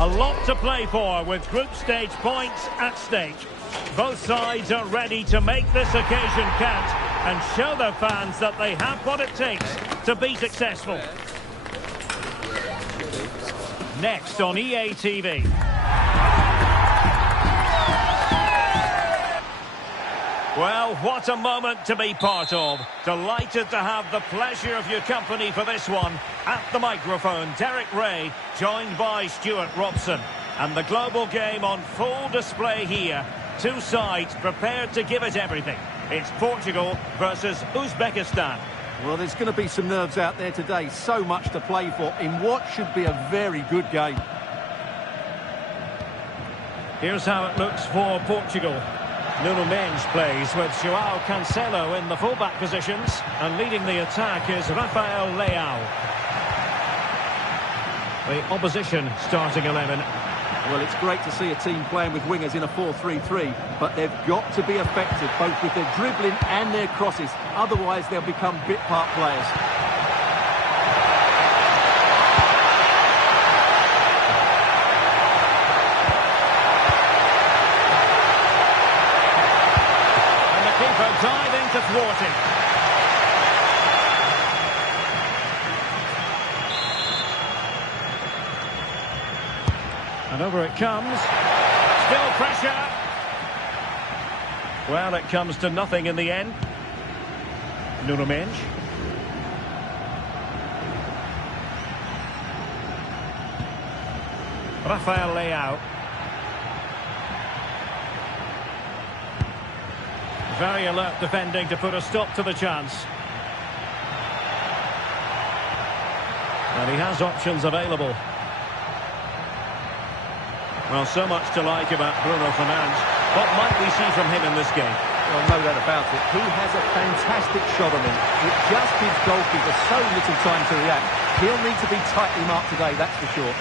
A lot to play for with group stage points at stake. Both sides are ready to make this occasion count and show their fans that they have what it takes to be successful. Next on EA TV. Well, what a moment to be part of. Delighted to have the pleasure of your company for this one. At the microphone, Derek Ray, joined by Stuart Robson. And the global game on full display here. Two sides prepared to give it everything. It's Portugal versus Uzbekistan. Well, there's going to be some nerves out there today. So much to play for in what should be a very good game. Here's how it looks for Portugal. Nuno Mendes plays with João Cancelo in the fullback positions, and leading the attack is Rafael Leao. The opposition starting 11. Well, it's great to see a team playing with wingers in a 4-3-3, but they've got to be effective both with their dribbling and their crosses. Otherwise, they'll become bit-part players. thwarted. And over it comes. Still pressure. Well, it comes to nothing in the end. Nuno Mendes. Rafael Leao. Very alert defending to put a stop to the chance. And he has options available. Well, so much to like about Bruno Fernandes. What might we see from him in this game? Well, no doubt about it. He has a fantastic shot on him. It just gives goalkeeper so little time to react. He'll need to be tightly marked today, that's for sure.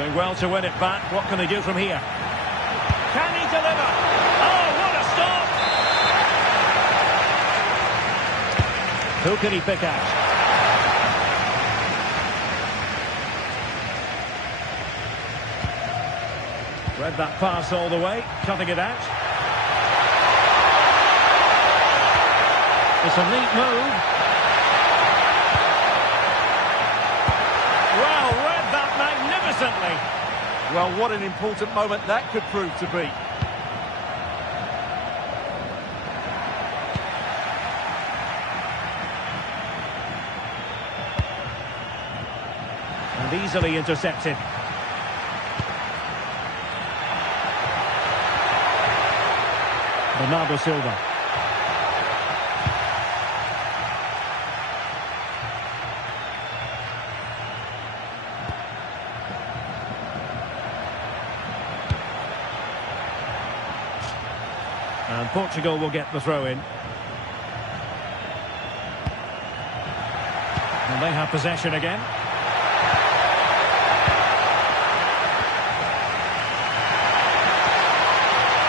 Doing well to win it back. What can they do from here? Can he deliver? Oh, what a stop! Who can he pick out? Read that pass all the way, cutting it out. It's a neat move. Well, read that magnificently. Well, what an important moment that could prove to be. And easily intercepted. Bernardo Silva. And Portugal will get the throw in. And they have possession again.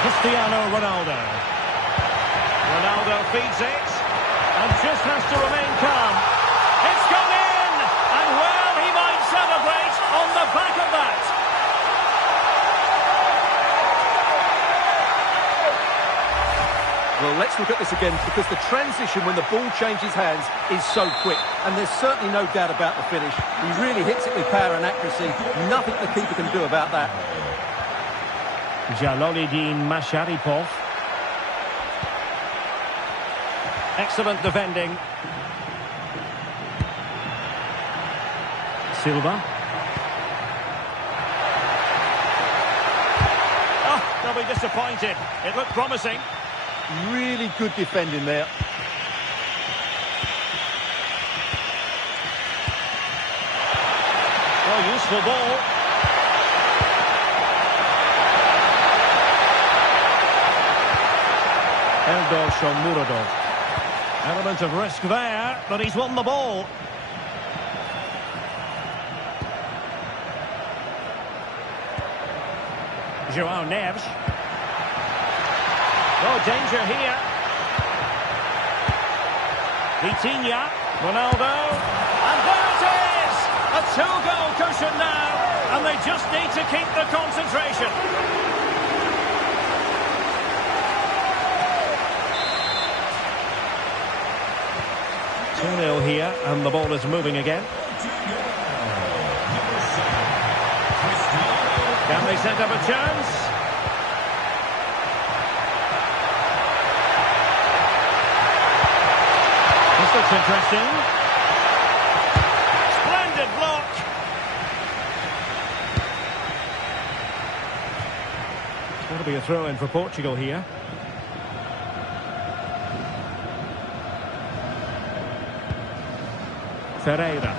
Cristiano Ronaldo. Ronaldo feeds it and just has to remain calm. It's gone in! And well, he might celebrate on the back of that. Well, let's look at this again, because the transition when the ball changes hands is so quick. And there's certainly no doubt about the finish. He really hits it with power and accuracy. Nothing the keeper can do about that. Jalolidin Masharipov. Excellent defending. Silva. Oh, they'll be disappointed. It looked promising. Really good defending there. Oh, useful ball. Eldor Shomurodov. Element of risk there, but he's won the ball. João Neves. Oh, danger here. Vitinha. Ronaldo. And there it is! A two-goal cushion now, and they just need to keep the concentration. 2-0 here, and the ball is moving again. Can they set up a chance? This looks interesting. Splendid block. It's going to be a throw-in for Portugal here. Ferreira.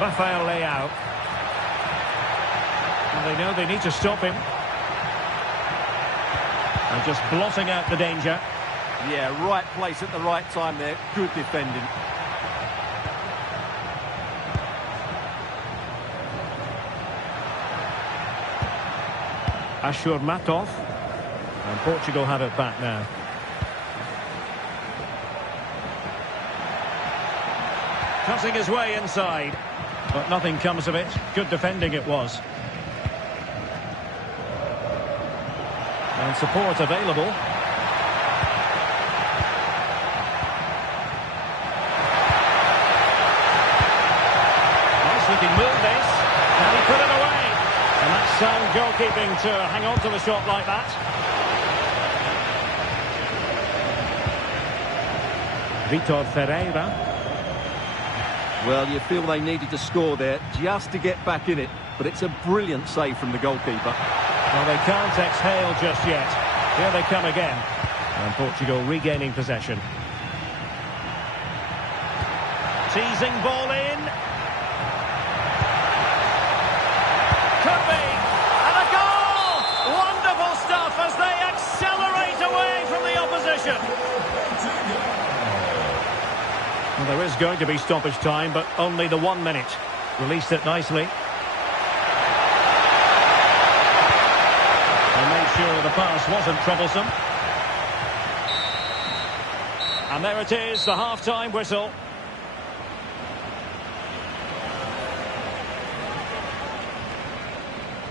Rafael Leao. And they know they need to stop him. And just blotting out the danger. Yeah, right place at the right time there. Good defending. Ashur Matov. And Portugal have it back now. Cutting his way inside, but nothing comes of it. Good defending it was. And support available. Nice looking move this. Can he put it away? And that's sound goalkeeping to hang on to the shot like that. Vitor Ferreira. Well, you feel they needed to score there just to get back in it. But it's a brilliant save from the goalkeeper. Well, they can't exhale just yet. Here they come again. And Portugal regaining possession. Teasing ball in. Could be. And a goal! Wonderful stuff as they accelerate away from the opposition. Well, there is going to be stoppage time, but only the 1 minute. Released it nicely. And made sure the pass wasn't troublesome. And there it is, the half-time whistle.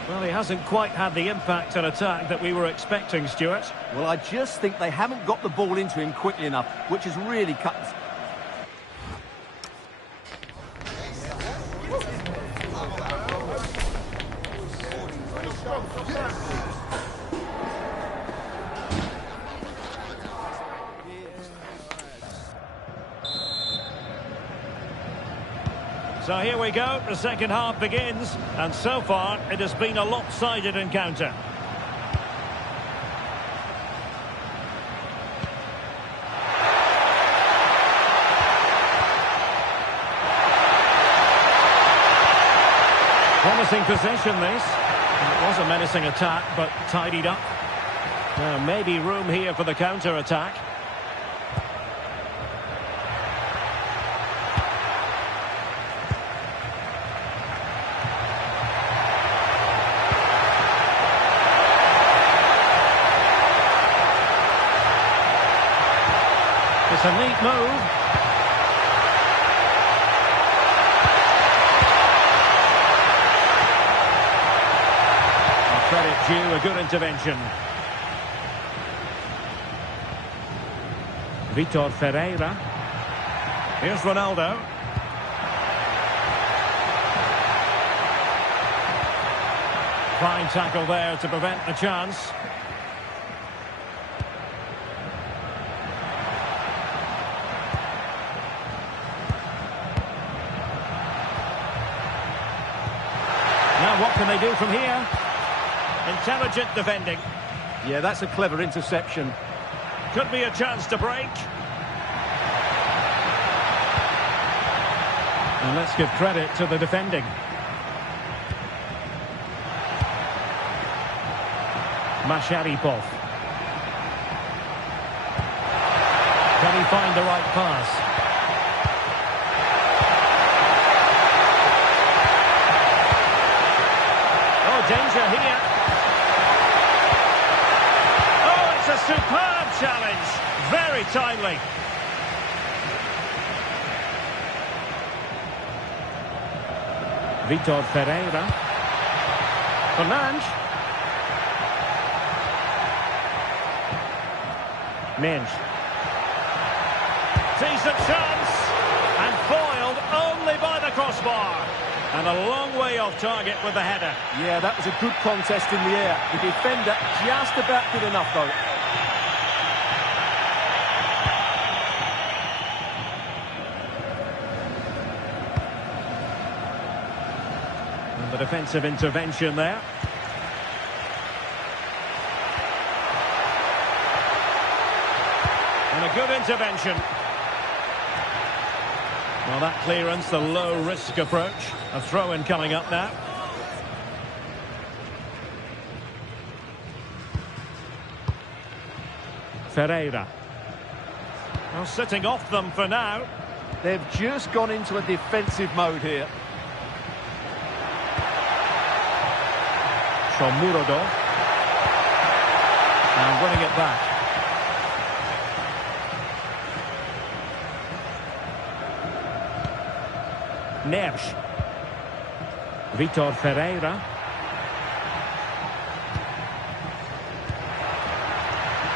Well, he hasn't quite had the impact and attack that we were expecting, Stuart. Well, I just think they haven't got the ball into him quickly enough, which has really cut... So here we go, the second half begins, and so far it has been a lopsided encounter. Promising possession this. It was a menacing attack, but tidied up. Maybe room here for the counter-attack. It's a neat move. Credit due, a good intervention. Vitor Ferreira. Here's Ronaldo. Fine tackle there to prevent the chance. Now what can they do from here? Intelligent defending. Yeah, that's a clever interception. Could be a chance to break. And let's give credit to the defending. Masharipov. Can he find the right pass? Danger here. Oh, it's a superb challenge. Very timely. Vitor Ferreira. Fernandes. Mensch. Decent chance. And foiled only by the crossbar. And a long way off target with the header. Yeah, that was a good contest in the air. The defender just about did enough, though. And the defensive intervention there. And a good intervention. Well, that clearance, the low-risk approach. A throw-in coming up now. Ferreira. Well, sitting off them for now. They've just gone into a defensive mode here. Shomurodov. And winning it back. Neves. Vitor Ferreira.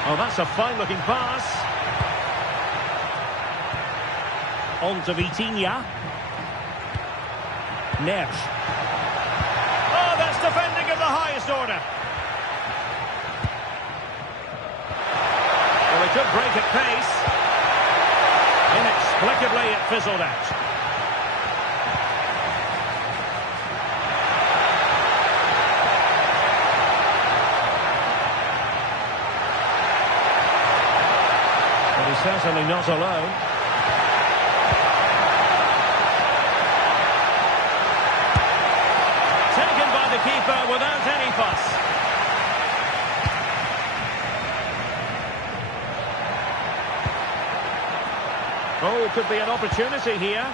Oh, that's a fine-looking pass. On to Vitinha. Neves. Oh, that's defending of the highest order. Well, he could break at pace. Inexplicably, it fizzled out. But he's certainly not alone. Taken by the keeper without any fuss. Oh, could be an opportunity here.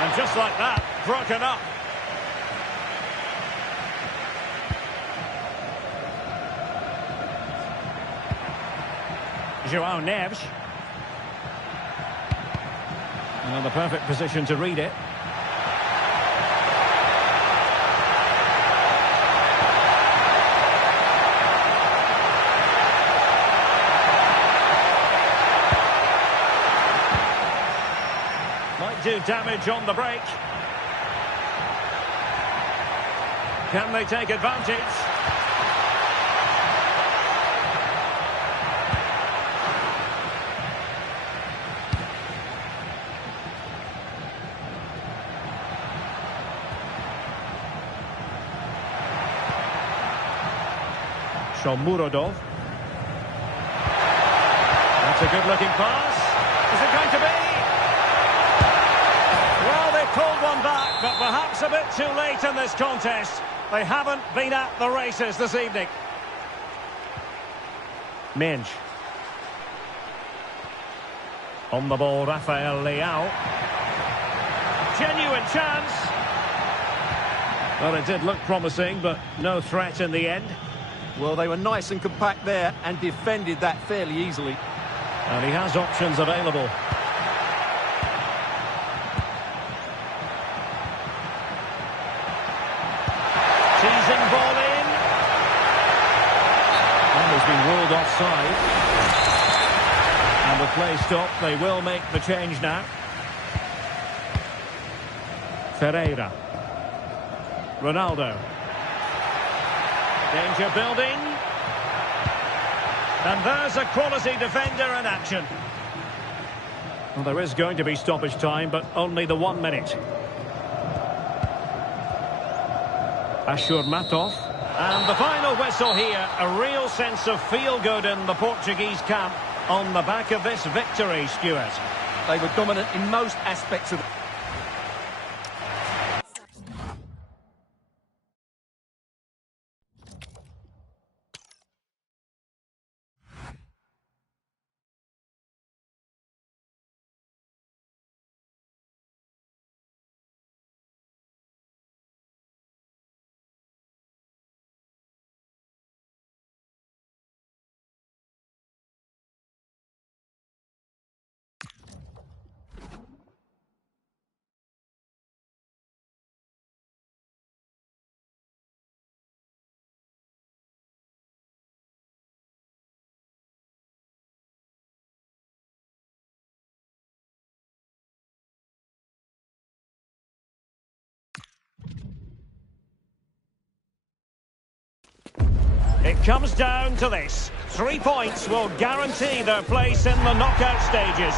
And just like that, broken up. João Neves. Well, the perfect position to read it. Might do damage on the break. Can they take advantage? Muradov. That's a good-looking pass. Is it going to be? Well, they pulled one back, but perhaps a bit too late in this contest. They haven't been at the races this evening. Minge. On the ball, Rafael Leao. Genuine chance. Well, it did look promising, but no threat in the end. Well, they were nice and compact there and defended that fairly easily. And he has options available. Teasing ball in. And he's been ruled offside. And with play stopped, they will make the change now. Ferreira. Ronaldo. Danger building. And there's a quality defender in action. Well, there is going to be stoppage time, but only the 1 minute. Matov. And the final whistle here. A real sense of feel-good in the Portuguese camp on the back of this victory, Stuart. They were dominant in most aspects of the... It comes down to this. 3 points will guarantee their place in the knockout stages.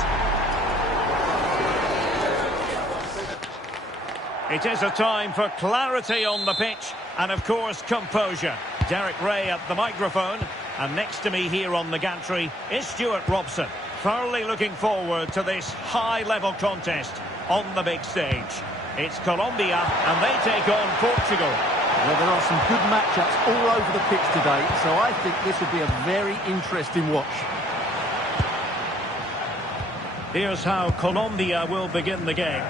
It is a time for clarity on the pitch and, of course, composure. Derek Ray at the microphone, and next to me here on the gantry is Stuart Robson. Thoroughly looking forward to this high-level contest on the big stage. It's Colombia, and they take on Portugal. Well, there are some good matchups all over the pitch today, so I think this will be a very interesting watch. Here's how Colombia will begin the game.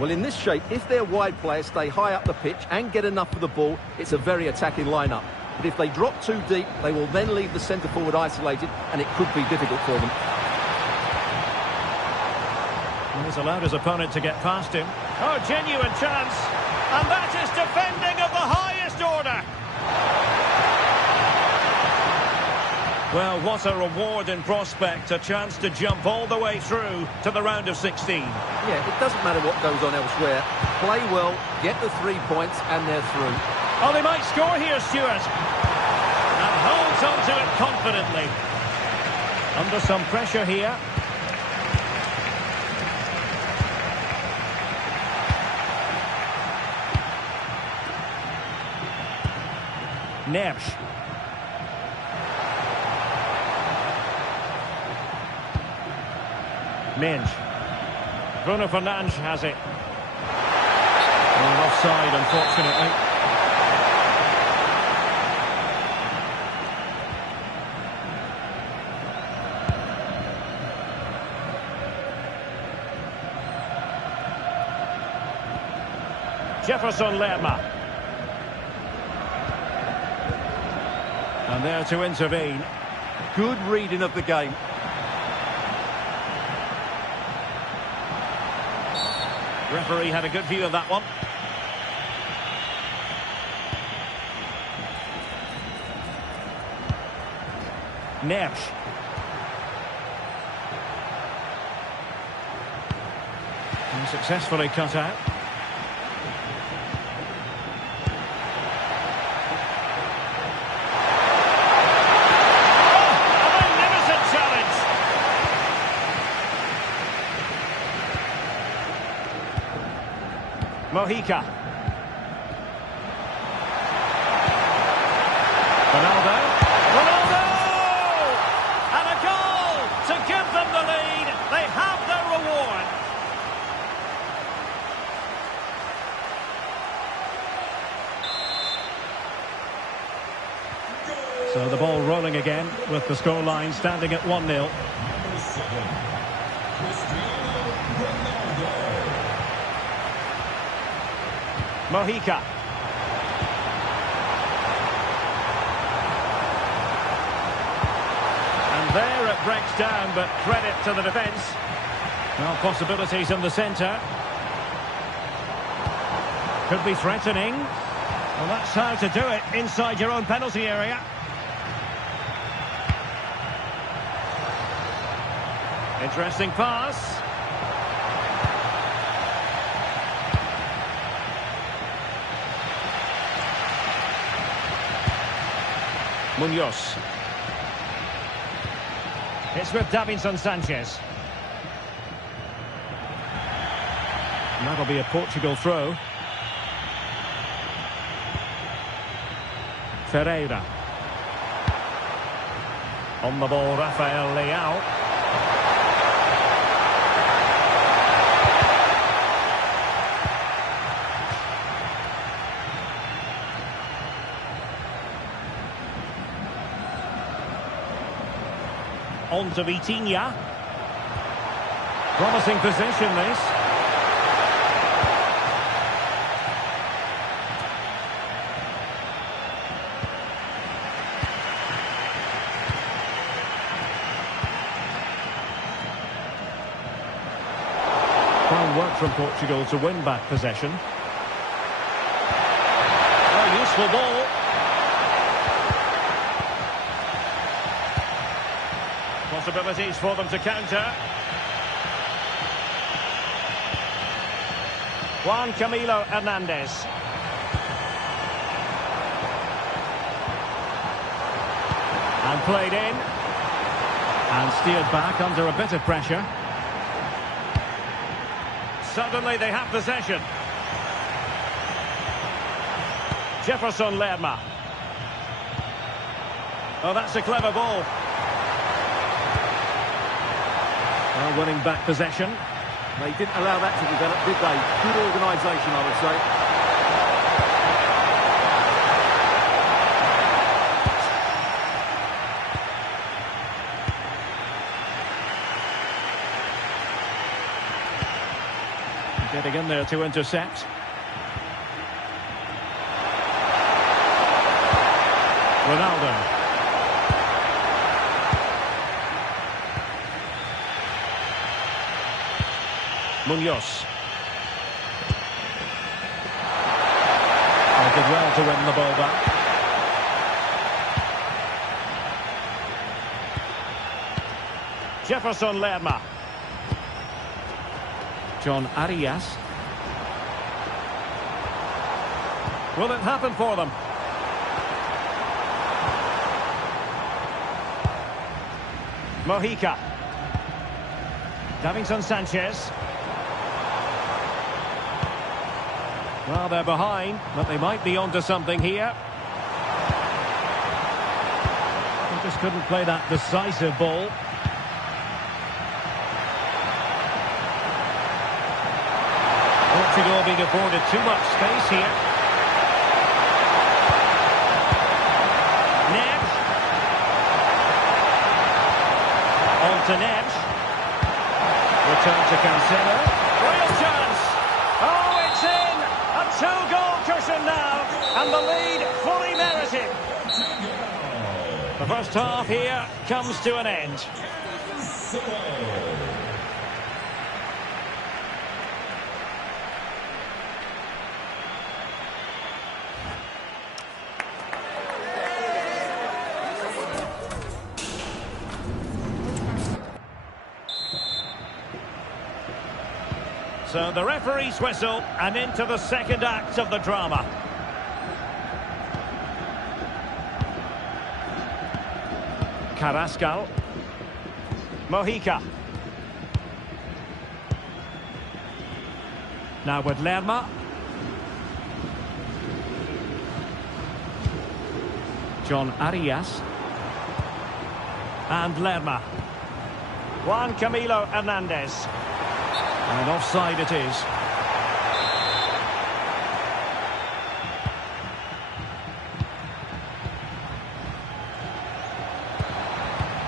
Well, in this shape, if their wide players stay high up the pitch and get enough of the ball, it's a very attacking lineup. But if they drop too deep, they will then leave the centre-forward isolated, and it could be difficult for them. Well, he's allowed his opponent to get past him. Oh, genuine chance. And that is defending of the highest order. Well, what a reward in prospect. A chance to jump all the way through to the round of 16. Yeah, it doesn't matter what goes on elsewhere. Play well, get the 3 points, and they're through. Oh, they might score here, Stuart. And holds on to it confidently. Under some pressure here. Neves. Minge. Bruno Fernandes has it. Offside, unfortunately. Jefferson Lerma. And there to intervene. Good reading of the game. Referee had a good view of that one. Neves. And successfully cut out. Mojica. Ronaldo. Ronaldo! And a goal to give them the lead. They have their reward. So the ball rolling again with the scoreline standing at 1-0. Mojica. And there it breaks down, but credit to the defence. Well, possibilities in the centre. Could be threatening. Well, that's how to do it inside your own penalty area. Interesting pass. Munoz. It's with Davinson Sanchez. And that'll be a Portugal throw. Ferreira. On the ball, Rafael Leao. On to Vitinha. Promising position, this. Fine work from Portugal to win back possession. Oh, useful ball. Possibilities for them to counter. Juan Camilo Hernandez. And played in. And steered back under a bit of pressure. Suddenly they have possession. Jefferson Lerma. Oh, that's a clever ball. Well, winning back possession. They didn't allow that to develop, did they? Good organisation, I would say. Getting in there to intercept. Ronaldo. Munoz. They did well to win the ball back. Jefferson Lerma. John Arias. Will it happen for them? Mojica. Davinson Sanchez. Well, they're behind, but they might be onto something here. They just couldn't play that decisive ball. Portugal being afforded too much space here. Neves. On to Neves. Return to Cancelo. Real chance. Oh, it's in. A two-goal cushion now. And the lead fully merited. The first half here comes to an end. So the referee's whistle, and into the second act of the drama. Carrascal. Mojica. Now with Lerma. John Arias. And Lerma. Juan Camilo Hernandez. And offside it is.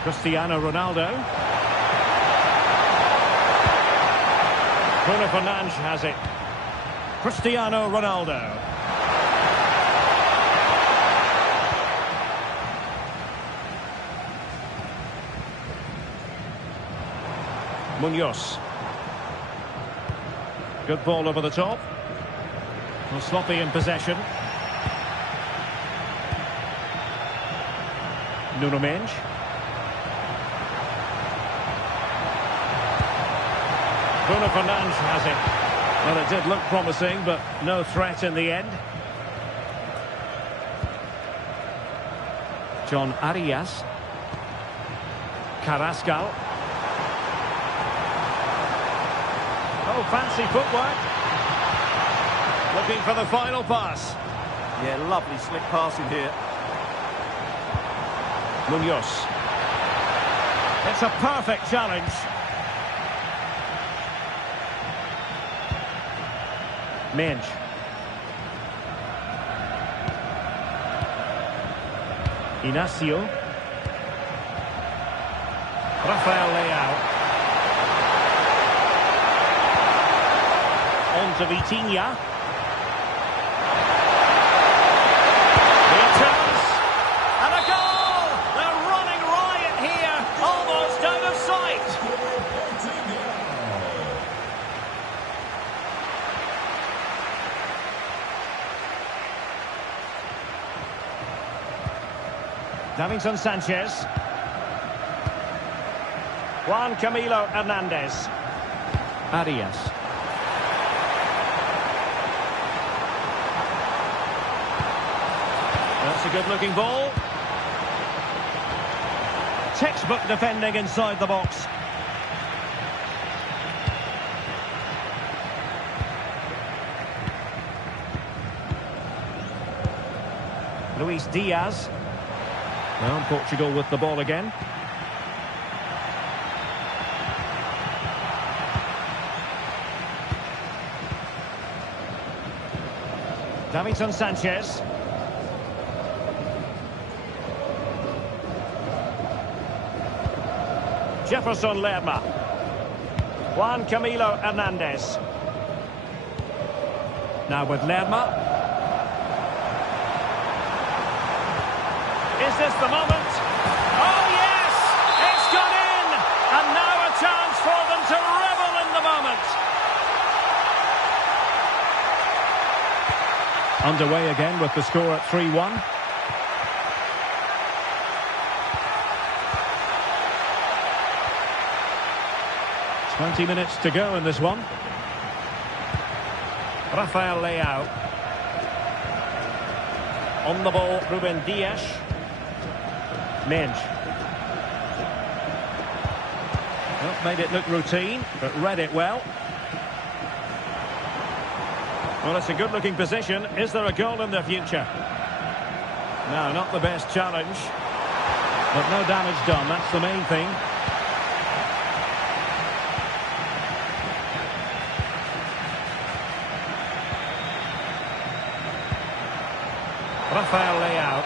Cristiano Ronaldo. Bruno Fernandes has it. Cristiano Ronaldo. Munoz. Good ball over the top. Well, sloppy in possession. Nuno Mendes. Bruno Fernandes has it. Well, it did look promising, but no threat in the end. John Arias. Carrascal. Oh, fancy footwork. Looking for the final pass. Yeah, lovely slick passing here. Munoz. It's a perfect challenge. Mendes. Inacio. Rafael Leao. On to Vitinha. Here it comes. And a goal! They're running riot here. Almost out of sight. Davinson Sanchez. Juan Camilo Hernandez. Arias. That's a good-looking ball. Textbook defending inside the box. Luis Diaz. Well, Portugal with the ball again. Davinson Sanchez. Jefferson Lerma. Juan Camilo Hernandez. Now with Lerma. Is this the moment? Oh yes! It's gone in! And now a chance for them to revel in the moment. Underway again with the score at 3-1. Twenty minutes to go in this one. Rafael Leao. On the ball, Ruben Dias. Mensch. Well, made it look routine, but read it well. Well, it's a good-looking position. Is there a goal in the future? No, not the best challenge. But no damage done, that's the main thing. Rafael Leao.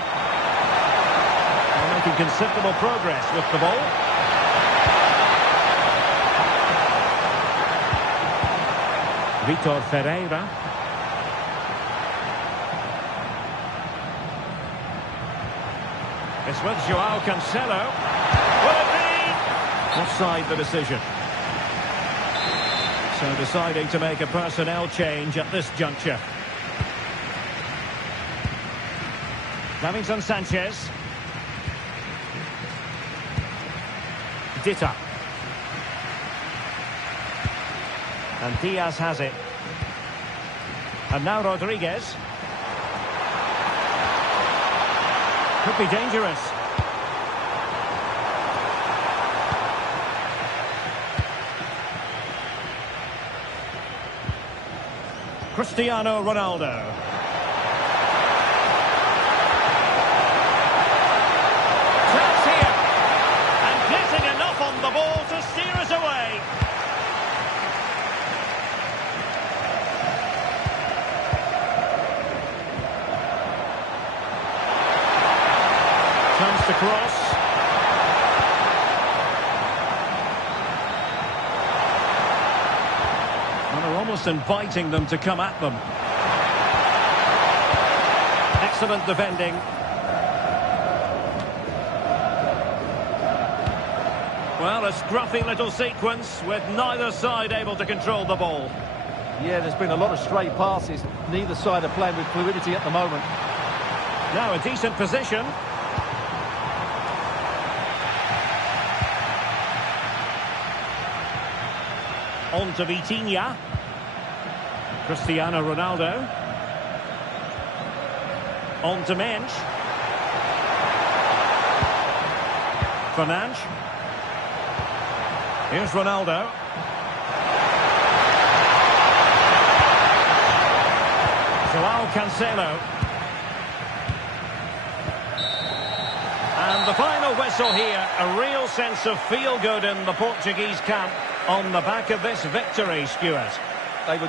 They're making considerable progress with the ball. Vitor Ferreira. It's with Joao Cancelo. Will it be? Offside the decision. So deciding to make a personnel change at this juncture. Davinson Sanchez. Dita. And Diaz has it. And now Rodriguez. Could be dangerous. Cristiano Ronaldo. Chance here. And getting enough on the ball to steer us away. Chance to cross. And they're almost inviting them to come at them. Excellent defending. Well, a scruffy little sequence with neither side able to control the ball. Yeah, there's been a lot of stray passes. Neither side are playing with fluidity at the moment. Now a decent position. On to Vitinha. Cristiano Ronaldo. On to Mensch. Fernandes. Here's Ronaldo. Joao Cancelo. And the final whistle here. A real sense of feel-good in the Portuguese camp on the back of this victory, Stuart. They were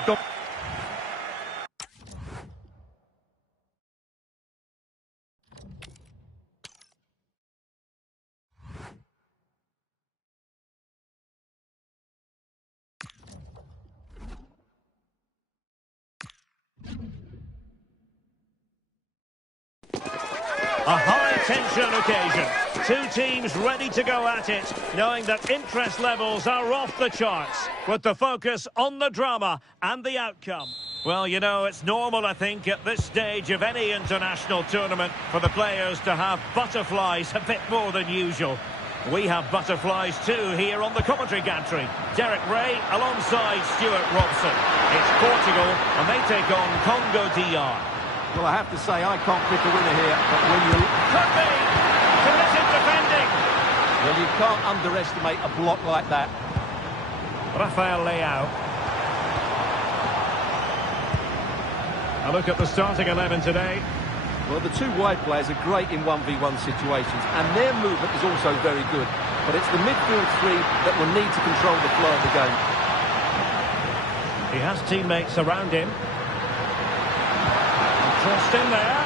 A high-tension occasion. Two teams ready to go at it, knowing that interest levels are off the charts, with the focus on the drama and the outcome. Well, you know, it's normal, I think, at this stage of any international tournament for the players to have butterflies a bit more than usual. We have butterflies too here on the commentary gantry. Derek Ray alongside Stuart Robson. It's Portugal and they take on Congo DR. Well, I have to say, I can't pick a winner here, but when you... Could be! Committed defending! Well, you can't underestimate a block like that. Rafael Leao. A look at the starting 11 today. Well, the two wide players are great in 1v1 situations, and their movement is also very good. But it's the midfield three that will need to control the flow of the game. He has teammates around him. Crossed in there.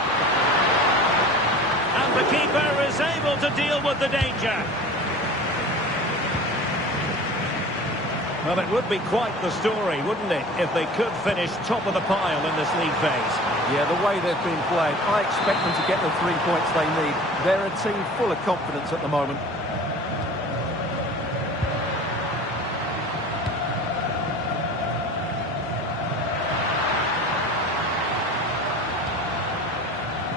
And the keeper is able to deal with the danger. Well, it would be quite the story, wouldn't it, if they could finish top of the pile in this league phase. Yeah, the way they've been playing, I expect them to get the 3 points they need. They're a team full of confidence at the moment.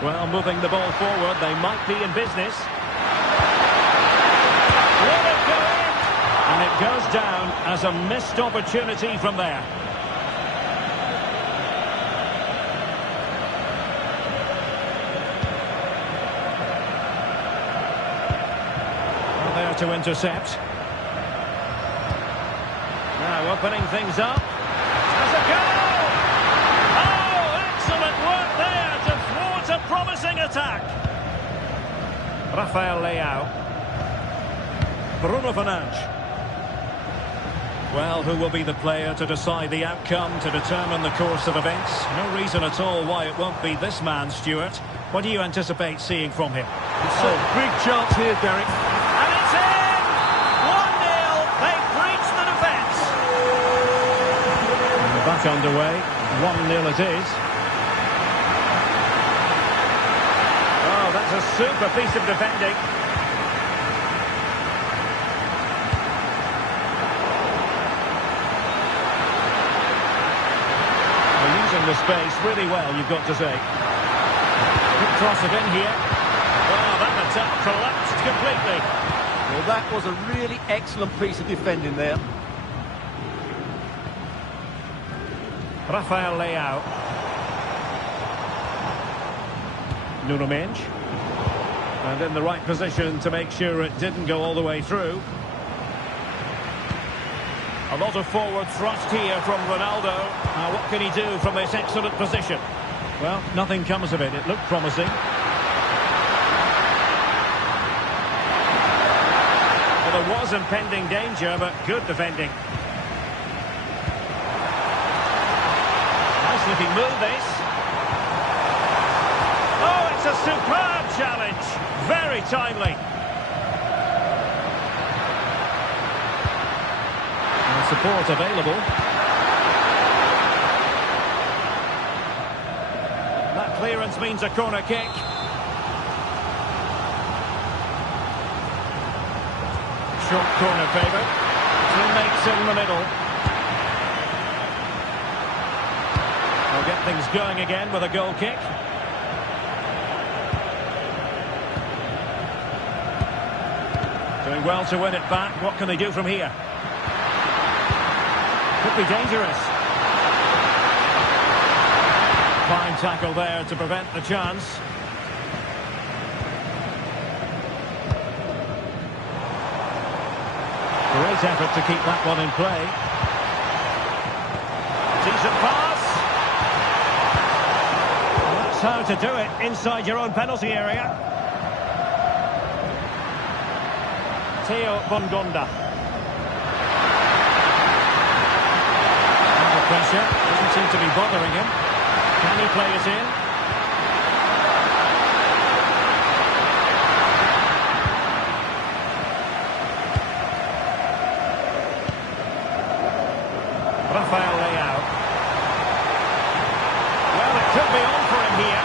Well, moving the ball forward, they might be in business. Will it go in? And it goes down as a missed opportunity from there. Well, there to intercept. Now opening things up. Has a goal! Oh, excellent work there to thwart a promising attack. Rafael Leao. Bruno Fernandes. Well, who will be the player to decide the outcome, to determine the course of events? No reason at all why it won't be this man, Stuart. What do you anticipate seeing from him? Big chance here, Derek. And it's in! 1-0. They've breached the defence. And back underway. 1-0 it is. Oh, that's a super piece of defending. They're using the space really well, you've got to say. Good cross it in here. Oh, that attack collapsed completely. Well, that was a really excellent piece of defending there. Rafael Leao. Nuno Mendes. And in the right position to make sure it didn't go all the way through. A lot of forward thrust here from Ronaldo. Now, what can he do from this excellent position? Well, nothing comes of it. It looked promising. Well, there was impending danger, but good defending. Nice looking move, this. Oh, it's a superb challenge. Very timely. And support available. That clearance means a corner kick. Short corner favour. Teammates in the middle. They'll get things going again with a goal kick. Doing well to win it back. What can they do from here? Could be dangerous. Fine tackle there to prevent the chance. Great effort to keep that one in play. Decent pass. Well, that's how to do it inside your own penalty area. Theo Bongonda. Under pressure. Doesn't seem to be bothering him. Can he play it in? Rafael Leao. Well, it could be on for him here.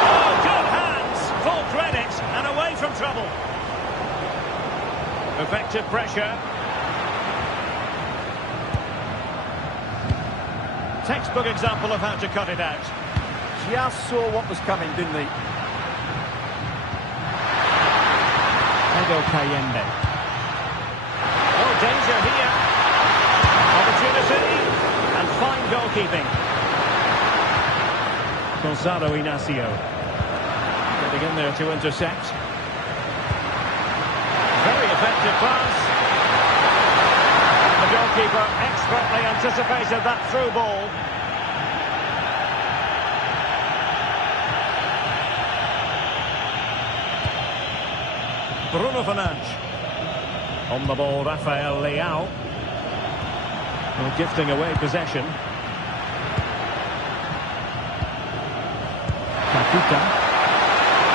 Oh, good hands. Full credit and away from trouble. Effective pressure. Textbook example of how to cut it out. Just saw what was coming, didn't he? Edo Kayembe. Oh, danger here. Opportunity. And fine goalkeeping. Gonzalo Inacio. Getting in there to intercept. Very effective pass. The goalkeeper expertly anticipated that through ball. Bruno Fernandes. On the ball, Rafael Leao. Well, gifting away possession. Kakuta.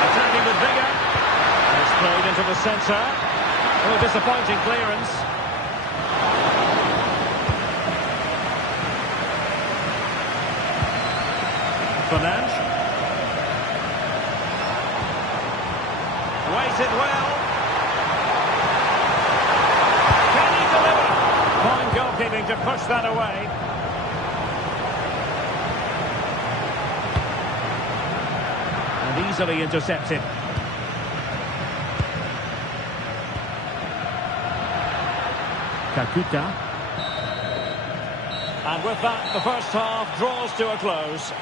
Attacking with vigour. It's played into the centre. Oh, disappointing clearance. Fernandes. Waited well. Can he deliver? Fine goalkeeping to push that away. And easily intercepted. Kakuta. And with that, the first half draws to a close.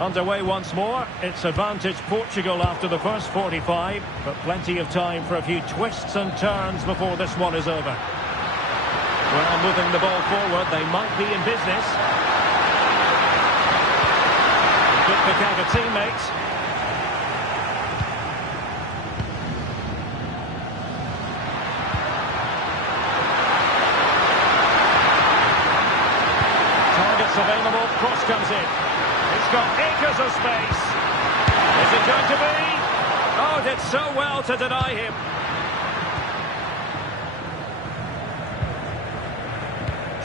Underway once more. It's advantage Portugal after the first 45, but plenty of time for a few twists and turns before this one is over. Well, moving the ball forward, they might be in business. Good pick out of teammates. Targets available, cross comes in. It's got acres of space. Is it going to be? Oh, did so well to deny him.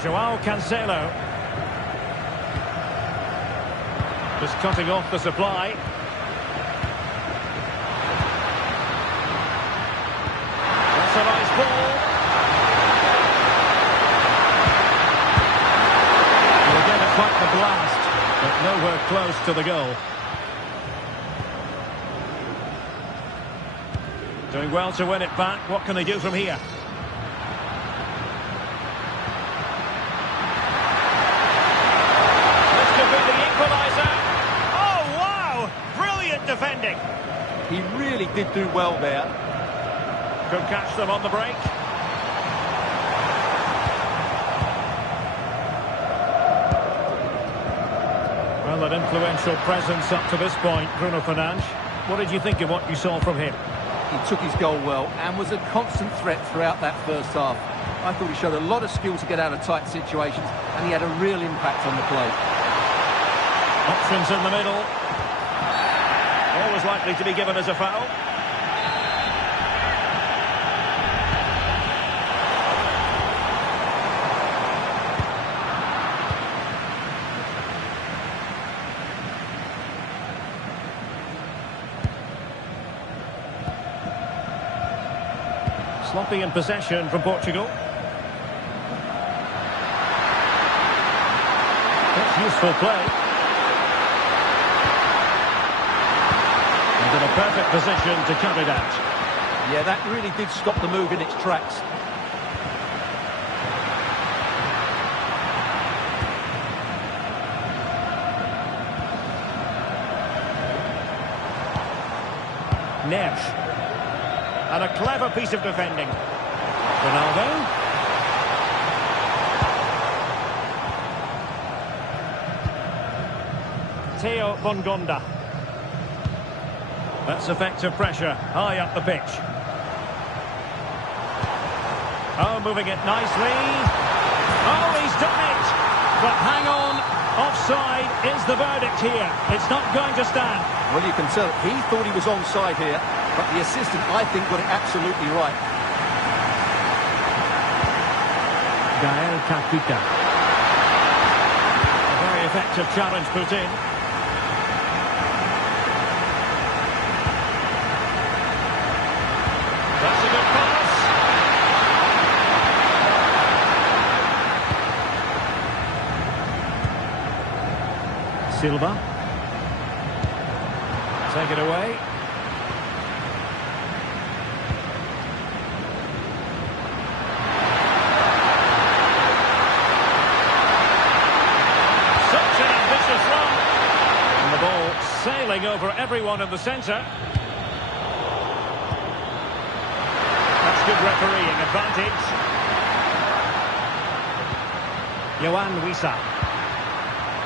Joao Cancelo. Just cutting off the supply. That's a nice ball. He'll get it quite the blast, but nowhere close to the goal. Doing well to win it back. What can they do from here? This could be the equaliser. Oh, wow! Brilliant defending. He really did do well there. Could catch them on the break. Well, an influential presence up to this point, Bruno Fernandes. What did you think of what you saw from him? He took his goal well and was a constant threat throughout that first half. I thought he showed a lot of skill to get out of tight situations, and he had a real impact on the play. Options in the middle. Always likely to be given as a foul. Sloppy in possession from Portugal. That's useful play. And in a perfect position to cut it out. Yeah, that really did stop the move in its tracks. Neves. And a clever piece of defending. Ronaldo. Theo Bongonda. That's effective pressure, high up the pitch. Oh, moving it nicely. Oh, he's done it! But hang on, offside is the verdict here. It's not going to stand. Well, you can tell he thought he was onside here, but the assistant, I think, got it absolutely right. Gael Kakuta. A very effective challenge put in. That's a good pass. Silva. Take it away. Such an ambitious run. And the ball sailing over everyone in the centre. That's good refereeing advantage. Yohan Wissa.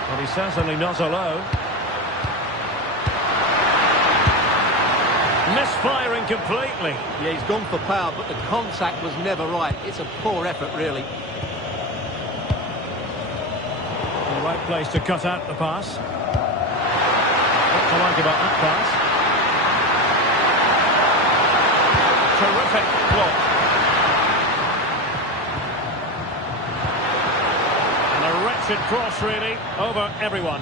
But he's certainly not alone. Misfiring completely. Yeah, he's gone for power, but the contact was never right. It's a poor effort, really. The right place to cut out the pass. What to like about that pass? Terrific block. And a wretched cross, really, over everyone.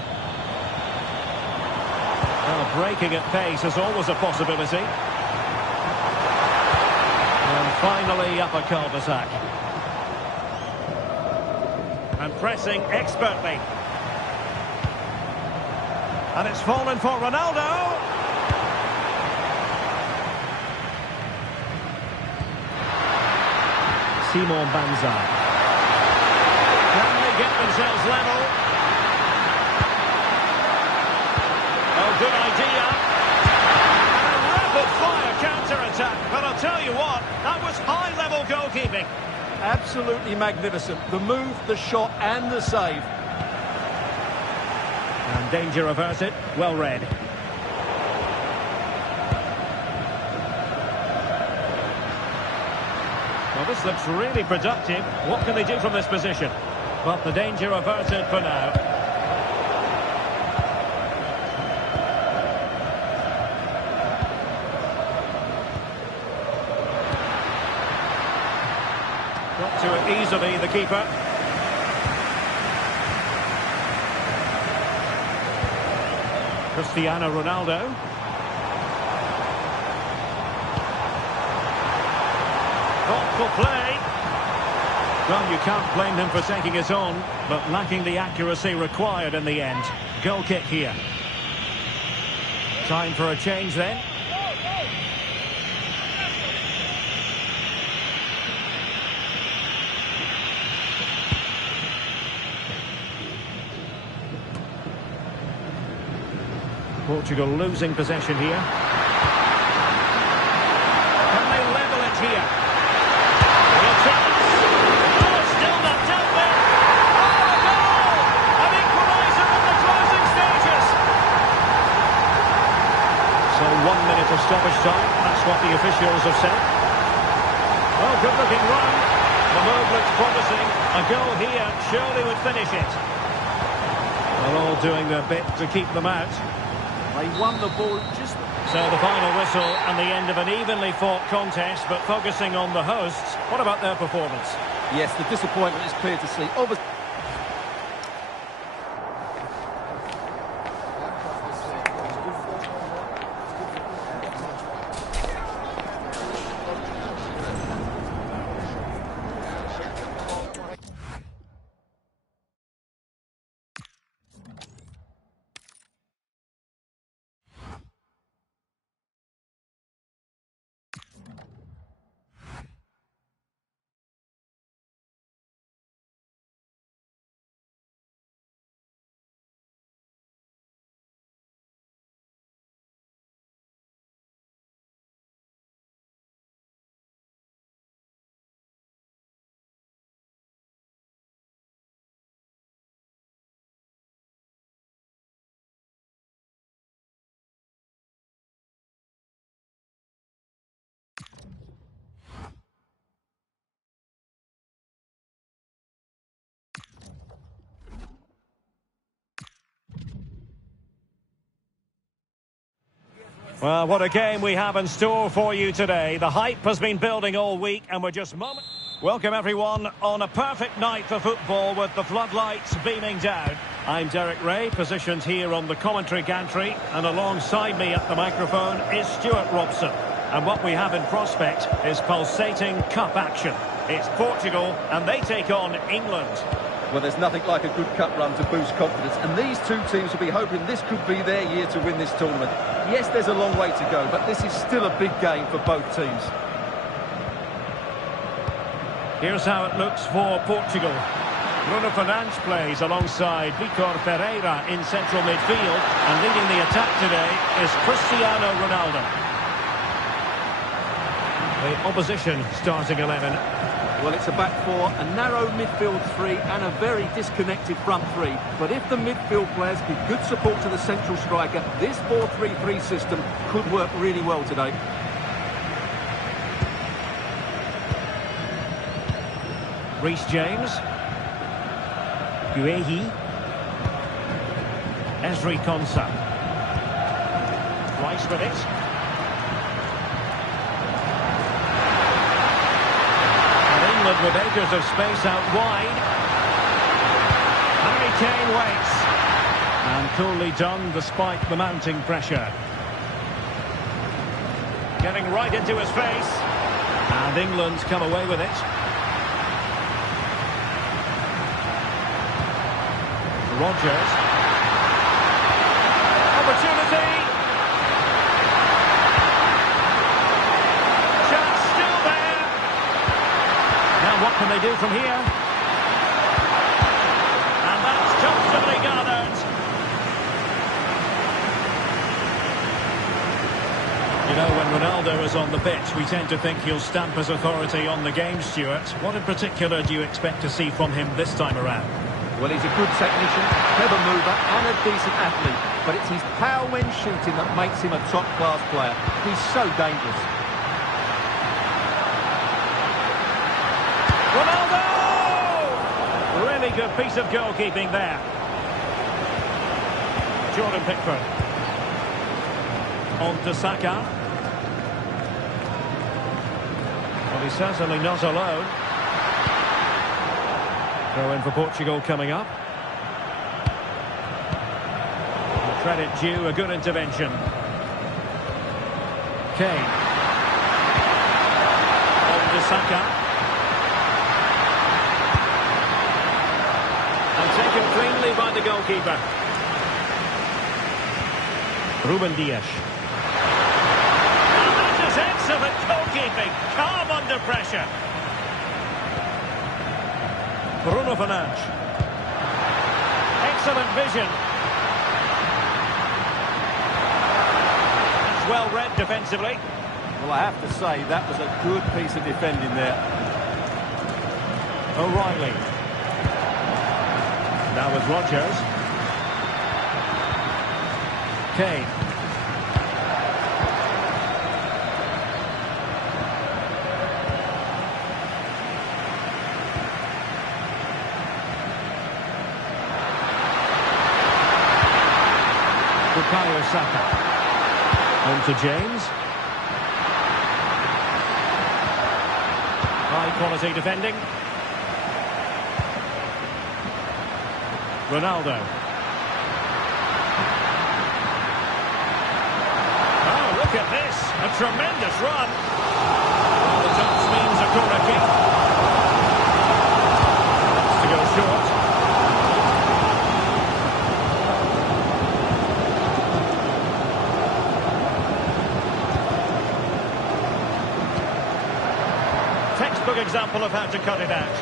Well, breaking at pace is always a possibility. And Finally up a cul-de-sac. And pressing expertly. And it's fallen for Ronaldo. Simon Banza. Can they get themselves level? Oh, good idea. And a rapid-fire counter-attack. But I'll tell you what, that was high-level goalkeeping. Absolutely magnificent. The move, the shot and the save. And danger averted. Well read. Well, this looks really productive. What can they do from this position? But the danger averted for now. Got to it easily, the keeper. Cristiano Ronaldo. Thoughtful play. Well, you can't blame him for taking it on, but lacking the accuracy required in the end. Goal kick here. Time for a change then. Portugal losing possession here. Can they level it here? Real chance. Oh, still not dealt with. Oh, a goal! An equaliser in the closing stages. So 1 minute of stoppage time. That's what the officials have said. Well, good looking run. The move looks promising. A goal here surely would finish it. They're all doing their bit to keep them out. They won the ball just... So the final whistle and the end of an evenly fought contest, but focusing on the hosts, what about their performance? Yes, the disappointment is clear to see. Obviously... Well, what a game we have in store for you today. The hype has been building all week and we're just moment. Welcome everyone on a perfect night for football with the floodlights beaming down. I'm Derek Ray, positioned here on the commentary gantry, and alongside me at the microphone is Stuart Robson. And what we have in prospect is pulsating cup action. It's Portugal and they take on England. Well, there's nothing like a good cup run to boost confidence, and these two teams will be hoping this could be their year to win this tournament. Yes, there's a long way to go, but this is still a big game for both teams. Here's how it looks for Portugal. Bruno Fernandes plays alongside Vitor Pereira in central midfield, and leading the attack today is Cristiano Ronaldo. The opposition starting 11. Well, it's a back four, a narrow midfield three and a very disconnected front three. But if the midfield players give good support to the central striker, this 4-3-3 system could work really well today. Reece James. Guehi. Ezri Konsa. Rice with it. With acres of space out wide. Harry Kane waits. And coolly done despite the mounting pressure. Getting right into his face. And And England come away with it. Rodgers. Opportunity. Chance still there. Now what can they do from here? And that's comfortably gathered. You know, when Ronaldo is on the pitch, we tend to think he'll stamp his authority on the game, Stuart. What in particular do you expect to see from him this time around? Well, he's a good technician, clever mover and a decent athlete. But it's his power when shooting that makes him a top-class player. He's so dangerous. Ronaldo! Really good piece of goalkeeping there. Jordan Pickford. On to Saka. Well, he's certainly not alone. Throw in for Portugal coming up. Credit due, a good intervention. Kane. On to Saka. And taken cleanly by the goalkeeper. Ruben Dias. And that is excellent goalkeeping. Calm under pressure. Bruno Fernandes. Excellent vision. That's well read defensively. Well, I have to say, that was a good piece of defending there. O'Reilly. Now with Rodgers. Kane. Bukayo Saka. On to James. High quality defending. Ronaldo. Oh, look at this. A tremendous run. Well, the TOTS means a corner kick. That's to go short. Textbook example of how to cut it out.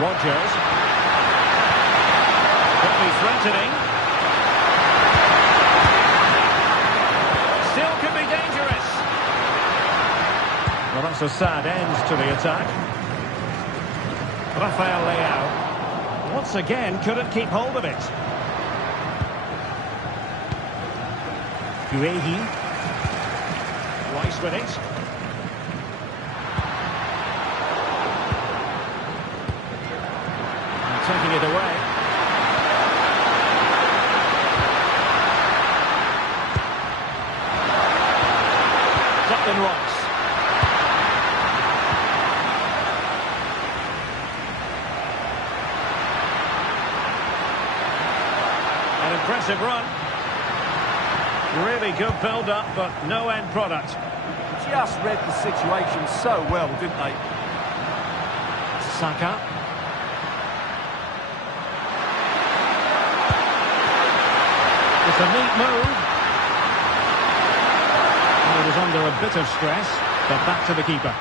Rodgers. Could be threatening. Still could be dangerous. Well, that's a sad end to the attack. Rafael Leao. Once again, couldn't keep hold of it. Guehi. Rice with it. Taking it away. Declan Rice. An impressive run. Really good build-up, but no end product. Just read the situation so well, didn't they? Saka. It's a neat move. And it was under a bit of stress, but back to the keeper.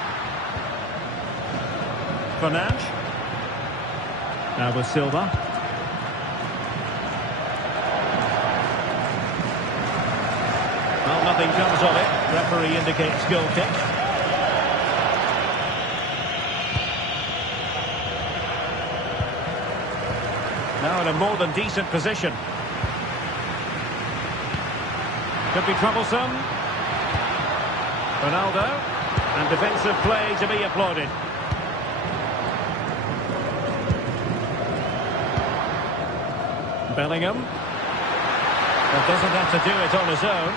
Fernandes. Now with Silva. Well, nothing comes of it. Referee indicates goal kick. Now in a more than decent position. Could be troublesome. Ronaldo. And defensive play to be applauded. Bellingham. But doesn't have to do it on his own.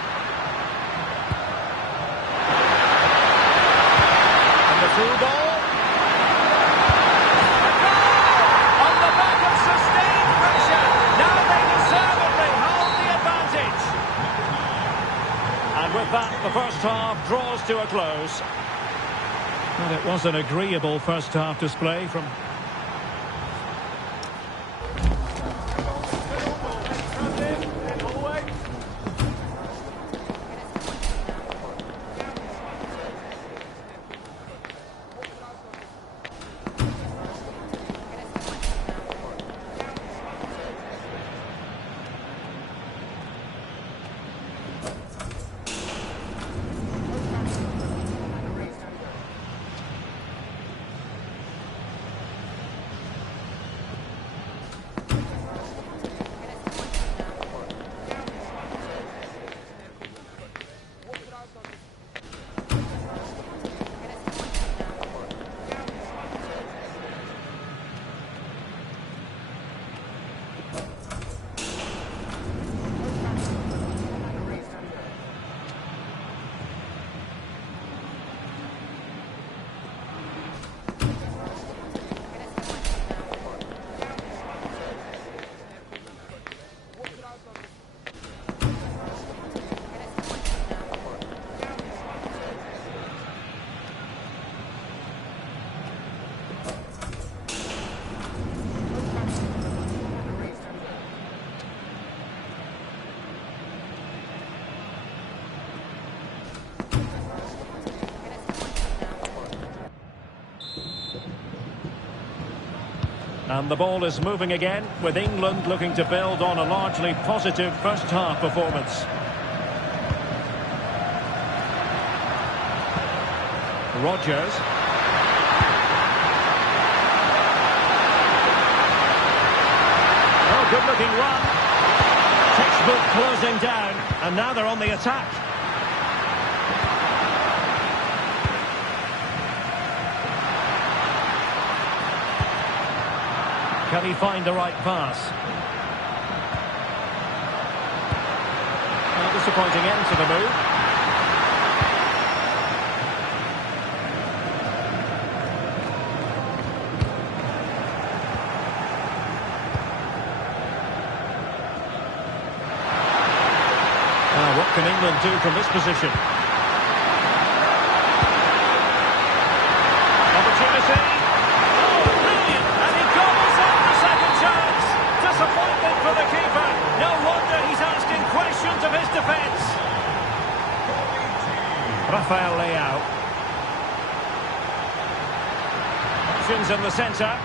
And the through ball. A goal! On the back of sustained pressure. Now they deservedly hold the advantage. that, the first half draws to a close. And it was an agreeable first half display from... And the ball is moving again, with England looking to build on a largely positive first-half performance. Rodgers. Oh, good-looking run. Textbook closing down, and now they're on the attack. Can he find the right pass? A disappointing end to the move. Now, what can England do from this position? Opportunity. Disappointment for the keeper. No wonder he's asking questions of his defence. Rafael Leao. Options in the centre.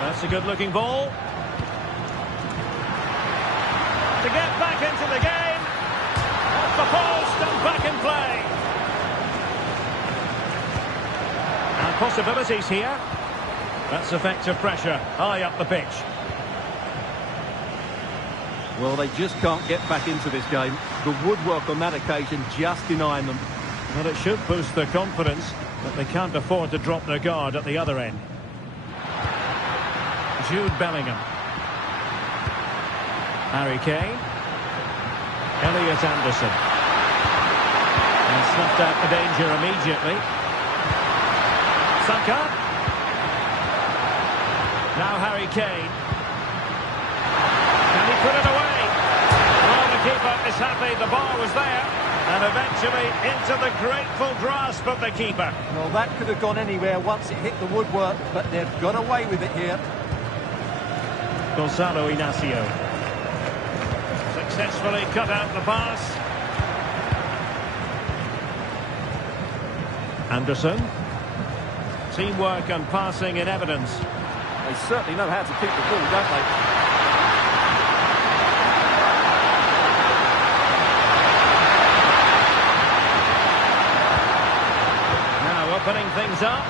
That's a good-looking ball. To get back into the game. Off the post and back in play. And possibilities here. That's effective pressure, high up the pitch. Well, they just can't get back into this game. The woodwork on that occasion just denying them. Well, it should boost their confidence, but they can't afford to drop their guard at the other end. Jude Bellingham. Harry Kane. Elliot Anderson. And snuffed out the danger immediately. Saka. Now Harry Kane. Can he put it away? Well, the keeper is happy the ball was there. And eventually into the grateful grasp of the keeper. Well, that could have gone anywhere once it hit the woodwork, but they've got away with it here. Gonzalo Inacio. Successfully cut out the pass. Anderson. Teamwork and passing in evidence. They certainly know how to keep the ball, don't they? Now opening things up.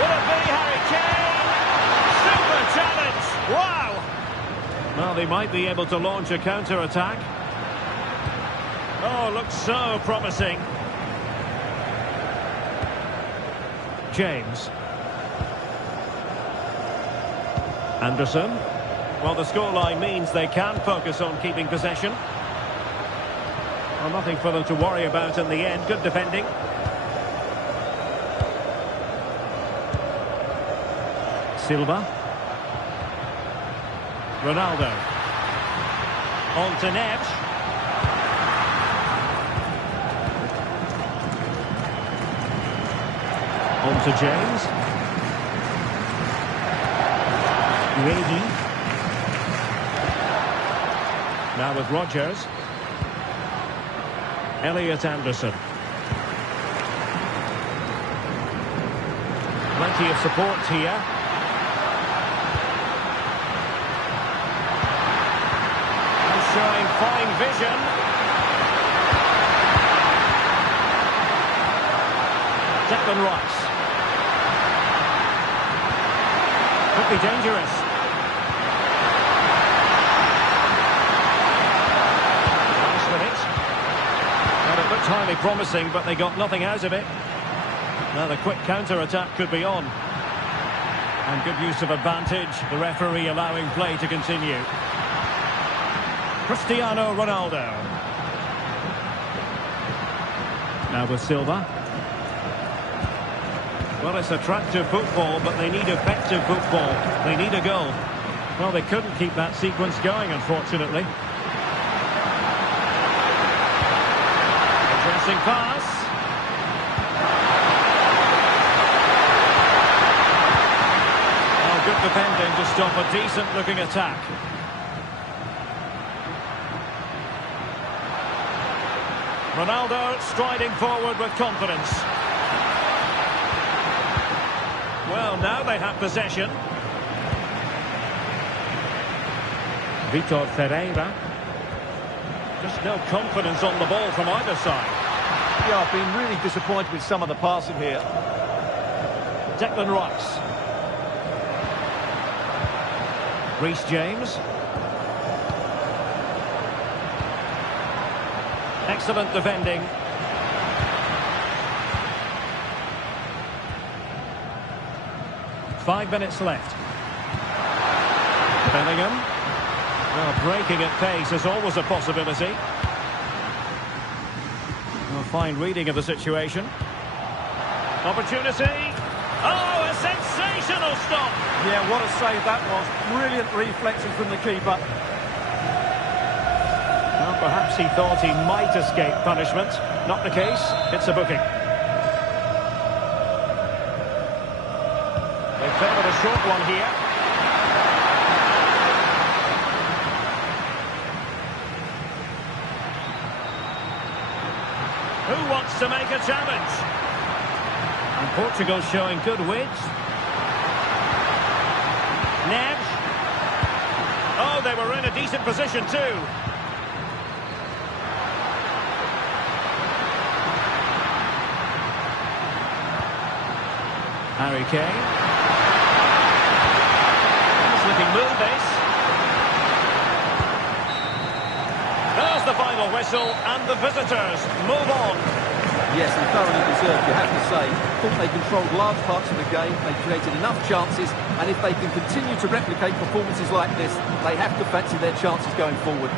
Will it be Harry Kane? Super challenge! Wow! Well, they might be able to launch a counter-attack. Oh, looks so promising. James. Anderson. Well, the scoreline means they can focus on keeping possession. Well, nothing for them to worry about in the end. Good defending. Silva. Ronaldo. On to Neves. On to James. Ready. Now with Rodgers. Elliot Anderson. Plenty of support here. And showing fine vision. Declan Rice. Could be dangerous. Nice with it. Well, it looked highly promising, but they got nothing out of it. Now the quick counter-attack could be on. And good use of advantage, the referee allowing play to continue. Cristiano Ronaldo. Now with Silva. Well, it's attractive football, but they need effective football. They need a goal. Well, they couldn't keep that sequence going, unfortunately. Interesting pass. Oh, good defending to stop a decent-looking attack. Ronaldo striding forward with confidence. Well, now they have possession. Vitor Ferreira. Just no confidence on the ball from either side. Yeah, I've been really disappointed with some of the passing here. Declan Rice. Reece James. Excellent defending. Five minutes left. Bellingham. Well, breaking at pace is always a possibility. A fine reading of the situation. Opportunity. Oh, a sensational stop. Yeah, what a save that was. Brilliant reflexes from the keeper. Well, perhaps he thought he might escape punishment. Not the case. It's a booking. They favoured a short one here. Who wants to make a challenge? And Portugal showing good width. Neves. Oh, they were in a decent position too. Harry Kane. Nice looking move, this. There's the final whistle, and the visitors move on. Yes, and thoroughly deserved, you have to say. Thought they controlled large parts of the game, they created enough chances, and if they can continue to replicate performances like this, they have to fancy their chances going forward.